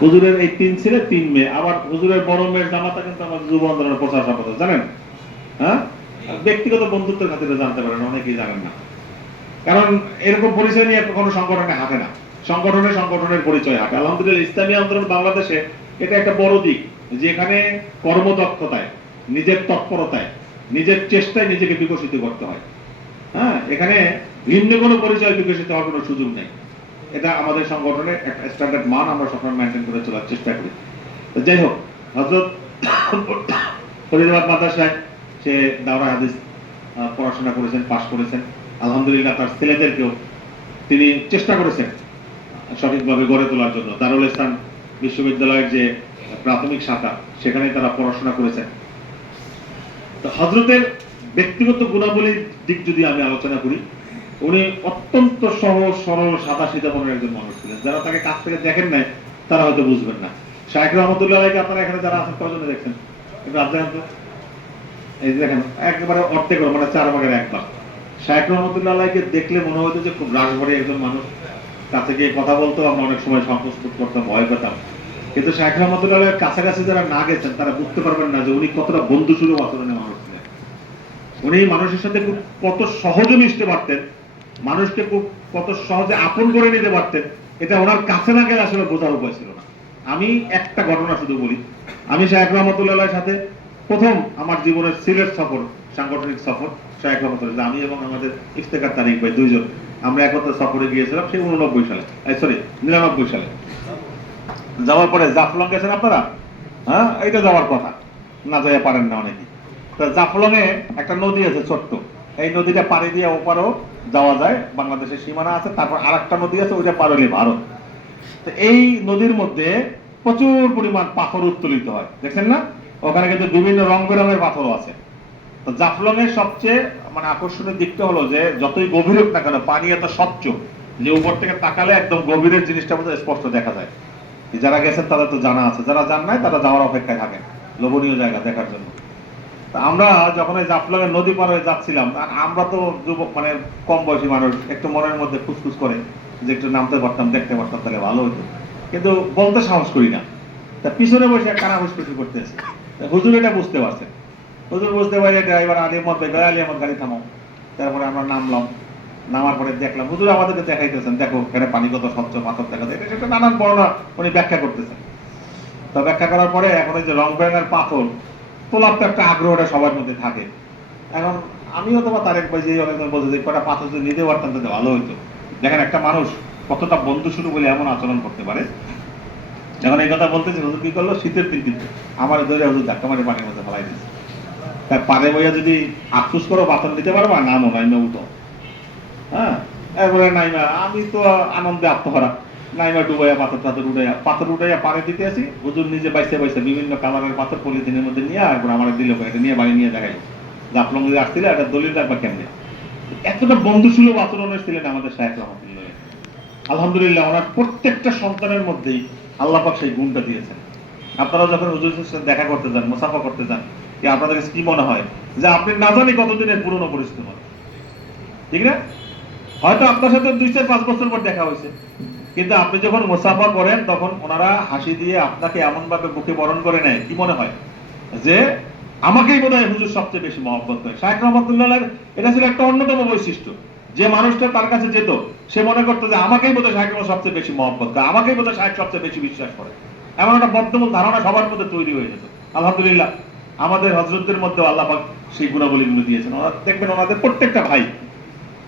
হুজুরের এই তিন ছেলে, তিন মেয়ে। আবার হুজুরের বড় মেয়ের জামাতা কিন্তু আমাদের যুব আন্দোলনের প্রচার সম্পাদক, জানেন? হ্যাঁ? ব্যক্তিগত বন্ধুত্বের খাতিরে জানতে পারেন, অনেকেই জানেন না। কারণ এরকম পরিচয় নিয়ে কোনো সংগঠনে হাঁটে না। সংগঠনে সংগঠনের পরিচয় হাঁটে। আলহামদুলিল্লাহ, ইসলামী আন্দোলন বাংলাদেশে এটা একটা বড় দিক, যেখানে কর্মদক্ষতায়, নিজের তৎপরতায়, নিজের চেষ্টায় নিজেকে বিকশিত করতে হয়। হ্যাঁ? এখানে ভিন্ন কোনো পরিচয় বিকশিত হওয়ার কোনো সুযোগ নেই। এটা আমাদের সংগঠনের একটা স্ট্যান্ডার্ড মান আমরা সবসময় মেনটেন করে চলার চেষ্টা করি। যাই হোক হজরত ফরিদাবাদ মাদ্রাসায় সে দাওরা হাদিস পড়াশোনা করেছেন, পাশ করেছেন। আলহামদুলিল্লাহ তার ছেলেদেরকেও তিনি চেষ্টা করেছেন সঠিকভাবে গড়ে তোলার জন্য। দারুল ইসলাম বিশ্ববিদ্যালয়ের যে প্রাথমিক শাখা সেখানে তারা পড়াশোনা করেছেন। তো হজরতের ব্যক্তিগত গুণাবলীর দিক যদি আমি আলোচনা করি উনি অত্যন্ত সহজ সরল সাদা সিধা মনের একজন মানুষ ছিলেন। যারা তাকে কাছ থেকে দেখেন নাই, তারা হয়তো বুঝবেন না। শাহেখ রহমতুল্লাহ আলাইকে আপনারা এখানে যারা আছেন কজনে দেখছেন? এই যে দেখেন অর্ধেক মানে চার ভাগের দেখলে মনে হতো যে খুব একজন মানুষ। কাছে গিয়ে কথা বলতেও আমরা অনেক সময় সংকোচ করতাম, ভয় পেতাম। কিন্তু শাহেখ রহমতুল্লাহ কাছাকাছি যারা না গেছেন, তারা বুঝতে পারবেন না যে উনি কতটা বন্ধু শুরু আচরণের মানুষ ছিলেন। উনি মানুষের সাথে খুব কত সহজে মিশতে পারতেন মানুষকে খুব কত সহজে আপন করে নিতে পারতেন, এটা ওনার কাছে না গেলে আসলে বোঝার উপায় ছিল না। আমি একটা ঘটনা শুধু বলি। আমি শাহেখ রহমতুল্লাহ সাথে প্রথম আমার জীবনের সিলেট সফর, সাংগঠনিক সফর শাহেখ রহমতুল্লাহ, আমি এবং আমাদের ইফতেকার তারিক ভাই দুইজন, আমরা একত্রে সফরে গিয়েছিলাম সেই উননব্বই সালে সরি নিরানব্বই সালে। যাওয়ার পরে জাফলং গেছেন আপনারা? হ্যাঁ এইটা যাওয়ার কথা। না যাইয়া পারেন না অনেকে। তো জাফলং এ একটা নদী আছে ছোট্ট। এই নদীটা পাড়ি দিয়ে ওপারও যাওয়া যায়, বাংলাদেশের সীমানা আছে, তারপর আর একটা নদী আছে, ওইটা পার হলে ভারত। তো এই নদীর মধ্যে প্রচুর পরিমাণ পাথর উত্তোলিত হয়, দেখছেন না? ওখানে কিন্তু বিভিন্ন রং বেরঙের পাথরও আছে। তো জাফলং এর সবচেয়ে মানে আকর্ষণীয় দিকটা হলো যে, যতই গভীর হোক না কেন, পানি এত স্বচ্ছ যে উপর থেকে তাকালে একদম গভীরের জিনিসটা বোধহয় স্পষ্ট দেখা যায়। যারা গেছেন তাদের তো জানা আছে, যারা জান নাই তারা যাওয়ার অপেক্ষায় থাকেন। লোভনীয় জায়গা দেখার জন্য। আমরা যখন এই জাফলংয়ের নদী পার হয়ে যাচ্ছিলাম আমরা তো যুবক মানে কম বয়সী মানুষ, একটু মনের মধ্যে খুসখুস করে যে একটু নামতে পারতাম, দেখতে পারতাম, তাহলে ভালো হতো। কিন্তু বলতে সাহস করি না। তা পিছনে বসে কানা হুসকুসি করতেছে। হুজুর এটা বুঝতে পারছেন হুজুর বুঝতে পারে ড্রাইভার আলী মত ভাই আলী আমার গাড়ি থামাও। তারপরে আমরা নামলাম। নামার পরে দেখলাম, হুজুর আমাদেরকে দেখাইতেছেন। দেখো, এখানে পানি কত স্বচ্ছ পাথর দেখা যায়। এটা নানান বর্ণনা উনি ব্যাখ্যা করতেছেন। তা ব্যাখ্যা করার পরে এখন এই যে রং বেরঙের পাথর তোলার তো একটা আগ্রহটা সবার মধ্যে থাকে। এখন আমিও তোমার তারেক ভাই যে অনেকজন বলছে যে কটা পাথর যদি নিতে পারতাম তাহলে ভালো হতো দেখেন একটা মানুষ কতটা বন্ধু শুরু বলে এমন আচরণ করতে পারে। যখন এই কথা বলতেছে, হুজুর কি করল? শীতের দিন কিন্তু আমার ধরে হুজুর ধাক্কা মারি পানির মধ্যে ফেলাই দিচ্ছে তার পারে বইয়া যদি আফসুস করো, পাথর নিতে পারবা নামো নাইমে উঠো হ্যাঁ? এরপরে নাইমা, আমি তো আনন্দে আত্মহারা। নাইমা ডুবাইয়া পাথর টাথর উঠাইয়া পাথর উঠাইয়া পানি দিতে আসি, হুজুর নিজে বাইসে বাইসে বিভিন্ন কালারের পাথর পলিথিনের মধ্যে নিয়ে একবার আমার দিল এটা নিয়ে বাড়ি নিয়ে দেখাই। জাফলং যদি আসছিলে, এটা দলিল রাখবা কেমনে? এতটা বন্ধু সুলভ আচরণের ছিলেন আমাদের শাহেখ রহমতুল্লাহ। আলহামদুলিল্লাহ, ওনার প্রত্যেকটা সন্তানের মধ্যেই আল্লাহ পাক সেই গুণটা দিয়েছেন। আপনারা যখন হুজুরের সাথে দেখা করতে যান, মুসাফা করতে যান, কি আপনাদের কি মনে হয়? যে আপনি না জানি কতদিনের পুরনো পরিস্থিতি ঠিক না? হয়তো আপনার সাথে দুই চার পাঁচ বছর পর দেখা হয়েছে। কিন্তু আপনি যখন মুসাফা করেন, তখন ওনারা হাসি দিয়ে আপনাকে এমন ভাবে বুকে বরণ করে নেয়। কি মনে হয়? যে আমাকেই বোধ হয় হুজুর সবচেয়ে বেশি মহব্বত হয় শাহেখ রহমতুল্লাহ এটা ছিল একটা অন্যতম বৈশিষ্ট্য। যে মানুষটা তার কাছে যেত, সে মনে করতো যে আমাকেই বোধ হয় সবচেয়ে বেশি মহব্বত করে, আমাকেই বোধ হয় সবচেয়ে বেশি বিশ্বাস করে। এমন একটা বর্তমান ধারণা সবার মধ্যে তৈরি হয়ে যেত। আলহামদুলিল্লাহ, আমাদের হজরতদের মধ্যে আল্লাহ সেই গুণাবলীগুলো দিয়েছেন। ওনারা দেখবেন ওনাদের প্রত্যেকটা ভাই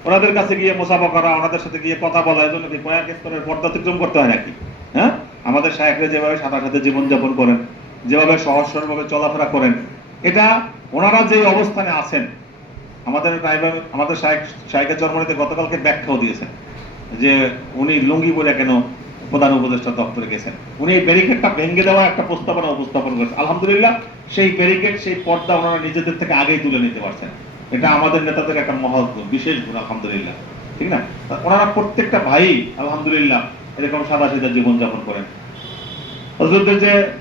ওনাদের কাছে গিয়ে মোসাফা করা, ওনাদের সাথে গিয়ে কথা বলা, এজন্য কি কয়েক স্তরের পর্দা অতিক্রম করতে হয় নাকি? হ্যাঁ? আমাদের শাহেকরা যেভাবে সাথে সাথে জীবনযাপন করেন, যেভাবে সহজ সরলভাবে চলাফেরা করেন, এটা ওনারা যে অবস্থানে আছেন, আমাদের আমাদের শাহেক শাহেকের জন্মনিতে গতকালকে ব্যাখ্যাও দিয়েছেন যে উনি লুঙ্গি বলে কেন প্রধান উপদেষ্টা দপ্তরে গেছেন। উনি এই ব্যারিকেডটা ভেঙে দেওয়া একটা প্রস্তাবনা উপস্থাপন করেছেন। আলহামদুলিল্লাহ, সেই ব্যারিকেড, সেই পর্দা ওনারা নিজেদের থেকে আগেই তুলে নিতে পারছেন। এটা আমাদের নেতাদের একটা মহৎ বিশেষ গুণ, আলহামদুলিল্লাহ। ঠিক না? ওনারা প্রত্যেকটা ভাই, আলহামদুলিল্লাহ, এরকম সাদা সিধা জীবনযাপন করেন। হজরতদের যে